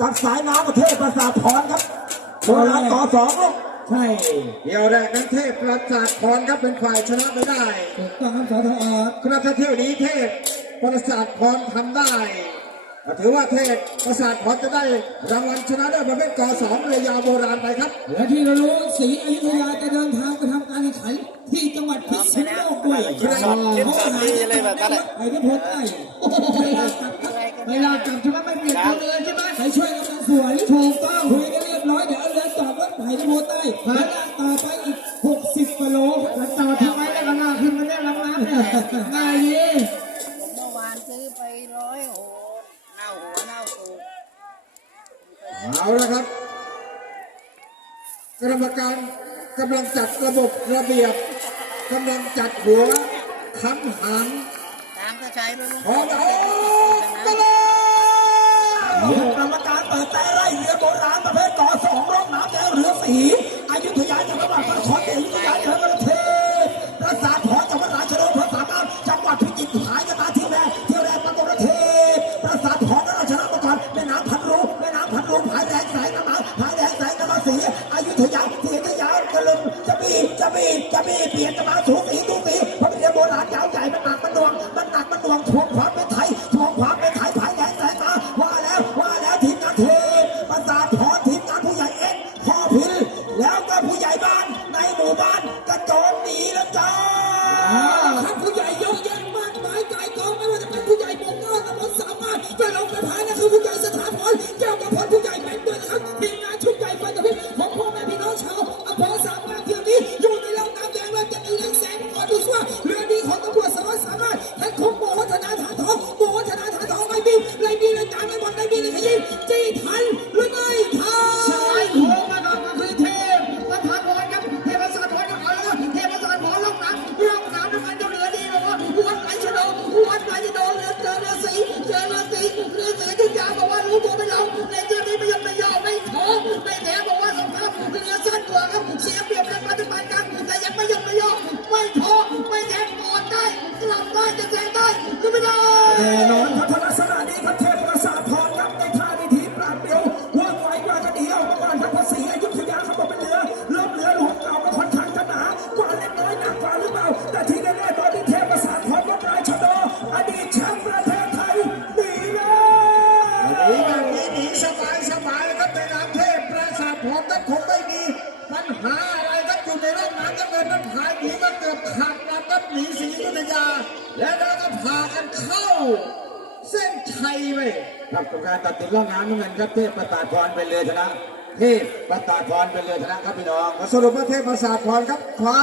กับสายน้ำประเทศประสาทพรครับโบราณต่อสองลูกใช่เดี่ยวแรกนั้นเทพประสาทพรครับเป็นฝ่ายชนะไปได้ถูกต้องครับสทอครับถ้าเที่ยวนี้เทพประสาทพรทำได้ถือว่าเทพประสาทพรจะได้รางวัลชนะเลิศประเภทกสองเรือยาวโบราณไปครับ และที่เรารู้ศรีอยุธยาจะเดินทางไปทำการแข่งขันที่จังหวัดพิษณุโลกด้วยคลิปสดคลิปสดดีเลยแบบนั้นแหละไปที่โพสต์ได้โอ้โหเวลากลับครับเวลา กลับใช่ไหมไม่เลยนใช่ไหมใครช่วยกำลังสวยถูกต้องคุยกันเรียบร้อยเดี๋ยวเอาเรือจอดรถไปที่โพสต์ได้แล้วลาต่อไปอีก 60กิโลแล้วต่อทำไมได้กันหน้าขึ้นมาได้ลำน้ำเนี่ยง่ายดีเมื่อวานซื้อไปร้อยโหเน่าหัวเน่าตูเอาละครับกรรมการกำลังจัดระบบระเบียบกำลังจัดหัวค้ำหางตามก็ใช้แล้วลุงพร้อ แต่ไรเรือโบราณประเภทต่อสองร่องน้ำแดงเรือสีอายุธยาจังหวัดพระนครศรีอยุธยาจังหวัดประเทศประสาทพรจังหวัดราชบุรีพระสามารถจังหวัดพิจิตรหายกันมาที่แรกที่แรกปรากฏประเทศประสาทพรนราชนามาก่อนแม่น้ำพันรูแม่น้ำพันรูผายแดงสายน้ำมันผายแดงสายน้ำมันสีอายุธยาที่อยุธยากระลึงจะมีจะมีจะมีเปลี่ยนจะมาสูสีตูสี มู่บ้านก ไม่ท้อไม่แทงก่อนได้กลับได้จะแทง นั้นพายหนีมาเกือบขาดลำครับหนีศรีอยุธยา และแล้วก็พากันเข้า เส้นชัยไปครับกับการตัดสินร่องน้ำน้ำเงินครับเทพประตาพรเป็นเลยชนะ เทพประตาพรเป็นเลยชนะครับพี่น้อง สรุปว่าเทพประสาทพรครับคว้า